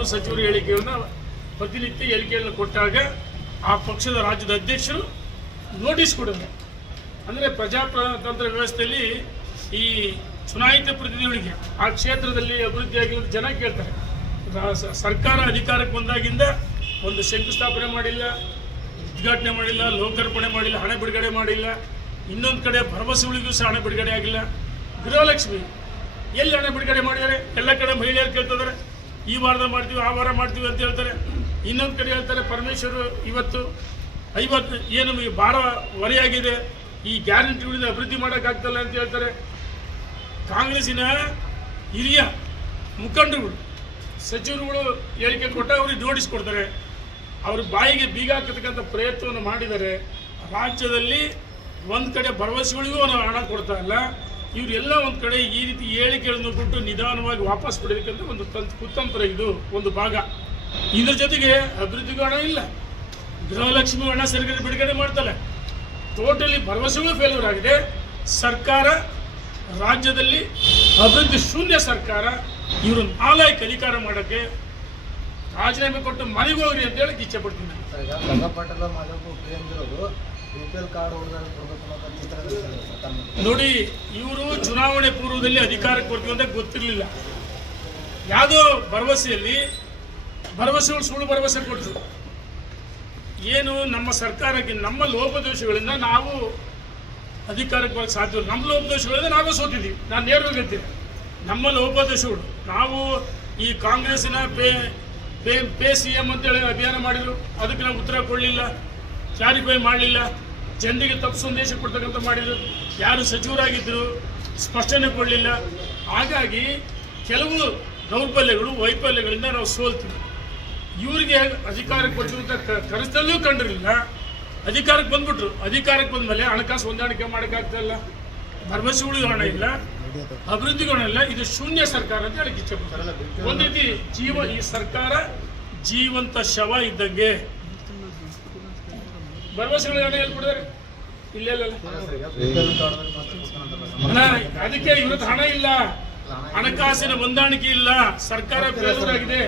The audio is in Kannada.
ಮಂತ್ರಿಗಳು ಸಚಿವರು ಹೇಳಿಕೆಯನ್ನು ಪ್ರತಿನಿತ್ಯ ಹೇಳಿಕೆಯನ್ನು ಕೊಟ್ಟಾಗ ಆ ಪಕ್ಷದ ರಾಜ್ಯದ ಅಧ್ಯಕ್ಷರು ನೋಟಿಸ್ ಕೊಡೋದು. ಅಂದರೆ ಪ್ರಜಾಪ್ರತಂತ್ರ ವ್ಯವಸ್ಥೆಯಲ್ಲಿ ಈ ಚುನಾಯಿತ ಪ್ರತಿನಿಧಿಗಳಿಗೆ ಆ ಕ್ಷೇತ್ರದಲ್ಲಿ ಅಭಿವೃದ್ಧಿಯಾಗಿರೋ ಜನ ಕೇಳ್ತಾರೆ. ಸರ್ಕಾರ ಅಧಿಕಾರಕ್ಕೆ ಬಂದಾಗಿಂದ ಒಂದು ಶಂಕುಸ್ಥಾಪನೆ ಮಾಡಿಲ್ಲ, ಉದ್ಘಾಟನೆ ಮಾಡಿಲ್ಲ, ಲೋಕಾರ್ಪಣೆ ಮಾಡಿಲ್ಲ, ಹಣ ಬಿಡುಗಡೆ ಮಾಡಿಲ್ಲ, ಇನ್ನೊಂದು ಕಡೆ ಭರವಸೆಗಳಿಗೂ ಸಹ ಹಣ ಬಿಡುಗಡೆ ಆಗಿಲ್ಲ. ಗೃಹಲಕ್ಷ್ಮಿ ಎಲ್ಲಿ ಹಣ ಬಿಡುಗಡೆ ಮಾಡಿದ್ದಾರೆ? ಎಲ್ಲ ಕಡೆ ಮಹಿಳೆಯರು ಕೇಳ್ತಿದ್ದಾರೆ ಈ ವಾರದ ಮಾಡ್ತೀವಿ, ಆ ವಾರ ಮಾಡ್ತೀವಿ ಅಂತ ಹೇಳ್ತಾರೆ. ಇನ್ನೊಂದು ಕಡೆ ಹೇಳ್ತಾರೆ, ಪರಮೇಶ್ವರ್ ಇವತ್ತು ಐವತ್ತು, ಏನು ನಮಗೆ ಭಾರ ಹೊರೆಯಾಗಿದೆ, ಈ ಗ್ಯಾರಂಟಿಗಳಿಂದ ಅಭಿವೃದ್ಧಿ ಮಾಡೋಕ್ಕಾಗ್ತಲ್ಲ ಅಂತ ಹೇಳ್ತಾರೆ. ಕಾಂಗ್ರೆಸ್ಸಿನ ಹಿರಿಯ ಮುಖಂಡರುಗಳು, ಸಚಿವರುಗಳು ಹೇಳಿಕೆ ಕೊಟ್ಟ ಅವ್ರಿಗೆ ಜೋಡಿಸ್ಕೊಡ್ತಾರೆ ಅವ್ರ ಬಾಯಿಗೆ ಬೀಗ ಹಾಕತಕ್ಕಂಥ ಪ್ರಯತ್ನವನ್ನು ಮಾಡಿದ್ದಾರೆ. ರಾಜ್ಯದಲ್ಲಿ ಒಂದು ಕಡೆ ಭರವಸೆಗಳಿಗೂ ನಾವು ಹಣ ಕೊಡ್ತಾ ಇಲ್ಲ. ಇವರೆಲ್ಲ ಒಂದು ಕಡೆ ಈ ರೀತಿ ಹೇಳಿಕೆಗಳನ್ನು ಕೊಟ್ಟು ನಿಧಾನವಾಗಿ ವಾಪಸ್ ಪಡೆಯಬೇಕಂದ್ರೆ ಒಂದು ತಂತ್ ಕುತಂತ್ರ ಇದು, ಒಂದು ಭಾಗ. ಇದ್ರ ಜೊತೆಗೆ ಅಭಿವೃದ್ಧಿಗೂ ಹಣ ಇಲ್ಲ. ಗೃಹಲಕ್ಷ್ಮಿ ಹಣ ಸರ್ಕಾರ ಬಿಡುಗಡೆ ಮಾಡ್ತಾರೆ ಟೋಟಲಿ ಭರವಸೆಗಳು ಫೇಲ್ಯೂರ್ ಆಗಿದೆ. ಸರ್ಕಾರ, ರಾಜ್ಯದಲ್ಲಿ ಅಭಿವೃದ್ಧಿ ಶೂನ್ಯ ಸರ್ಕಾರ ಇವರು ನಾಲಾಯಕ್ ಅಧಿಕಾರ ಮಾಡೋಕ್ಕೆ ರಾಜೀನಾಮೆ ಕೊಟ್ಟು ಮನೆಗೆ ಹೋಗ್ರಿ ಅಂತ ಹೇಳಕ್ಕೆ ಇಚ್ಛೆ ಪಡ್ತೀನಿ ನೋಡಿ, ಇವರು ಚುನಾವಣೆ ಪೂರ್ವದಲ್ಲಿ ಅಧಿಕಾರಕ್ಕೆ ಬರ್ತೀವಿ ಅಂತ ಗೊತ್ತಿರಲಿಲ್ಲ. ಯಾವುದೋ ಭರವಸೆಯಲ್ಲಿ, ಭರವಸೆಗಳು ಸುಳ್ಳು ಭರವಸೆ ಕೊಟ್ಟರು ಏನು ನಮ್ಮ ಸರ್ಕಾರಕ್ಕೆ, ನಮ್ಮ ಲೋಪದೋಷಗಳಿಂದ ನಾವು ಅಧಿಕಾರಕ್ಕೆ ಬರೋಕ್ಕೆ ಸಾಧ್ಯ ನಮ್ಮ ಲೋಪದೋಷಗಳಿಂದ ನಾವೇ ಸೋತಿದ್ದೀವಿ. ನಾನು ನೇರವಾಗಿ ಹೇಳ್ತೀನಿ ನಮ್ಮ ಲೋಪದೋಷಗಳು. ನಾವು ಈ ಕಾಂಗ್ರೆಸ್ನ pay pay pay C M ಅಂತೇಳಿ ಅಭಿಯಾನ ಮಾಡಿದ್ರು. ಅದಕ್ಕೆ ನಾವು ಉತ್ತರ ಕೊಡಲಿಲ್ಲ. ಕ್ಲಾರಿಫೈ ಮಾಡಲಿಲ್ಲ. ಜನರಿಗೆ ತಪ್ಪು ಸಂದೇಶ ಕೊಡ್ತಕ್ಕಂಥ ಮಾಡಿದ್ರು. ಯಾರು ಸಚಿವರಾಗಿದ್ದರು ಸ್ಪಷ್ಟನೆ ಕೊಡಲಿಲ್ಲ. ಹಾಗಾಗಿ ಕೆಲವು ದೌರ್ಬಲ್ಯಗಳು, ವೈಫಲ್ಯಗಳಿಂದ ನಾವು ಸೋಲ್ತೀವಿ ಇವರಿಗೆ ಅಧಿಕಾರಕ್ಕೆ ಕೊಟ್ಟಿರುವಂಥ ಕನಸಲ್ಲೂ ಕಂಡಿರಲಿಲ್ಲ. ಅಧಿಕಾರಕ್ಕೆ ಬಂದ್ಬಿಟ್ರು. ಅಧಿಕಾರಕ್ಕೆ ಬಂದಮೇಲೆ ಹಣಕಾಸು ಹೊಂದಾಣಿಕೆ ಮಾಡೋಕ್ಕಾಗ್ತಾಯಿಲ್ಲ ಭರವಸೆಗಳಿಗೂ ಹಣ ಇಲ್ಲ. ಅಭಿವೃದ್ಧಿಗೆ ಹಣ ಇಲ್ಲ. ಇದು ಶೂನ್ಯ ಸರ್ಕಾರ ಅಂತ ಹೇಳಿ ಇಚ್ಛೆಪಡ್ತಾರೆ ಒಂದು ರೀತಿ ಜೀವ, ಈ ಸರ್ಕಾರ ಜೀವಂತ ಶವ ಇದ್ದಂಗೆ ಭರವಸೆಗಳು ಹಣ ಎಲ್ಲಿ ಕೊಡಿದಾರೆ ಇಲ್ಲೇ ಇಲ್ಲ ಸರ್, ಈಗ ಬಿ ಪಿ ಎಲ್ ಕಾರ್ಡ್ ಅವ್ರಿಗೆ ಮಾತ್ರ ಕೊಡ್ತಾನಂತಲ್ಲ ಹಣ ಅದಕ್ಕೆ ಇವತ್ತು ಹಣ ಇಲ್ಲ. ಹಣಕಾಸಿನ ಹೊಂದಾಣಿಕೆ ಇಲ್ಲ. ಸರ್ಕಾರ ಫೇಲ್ಯೂರ್ ಆಗಿದೆ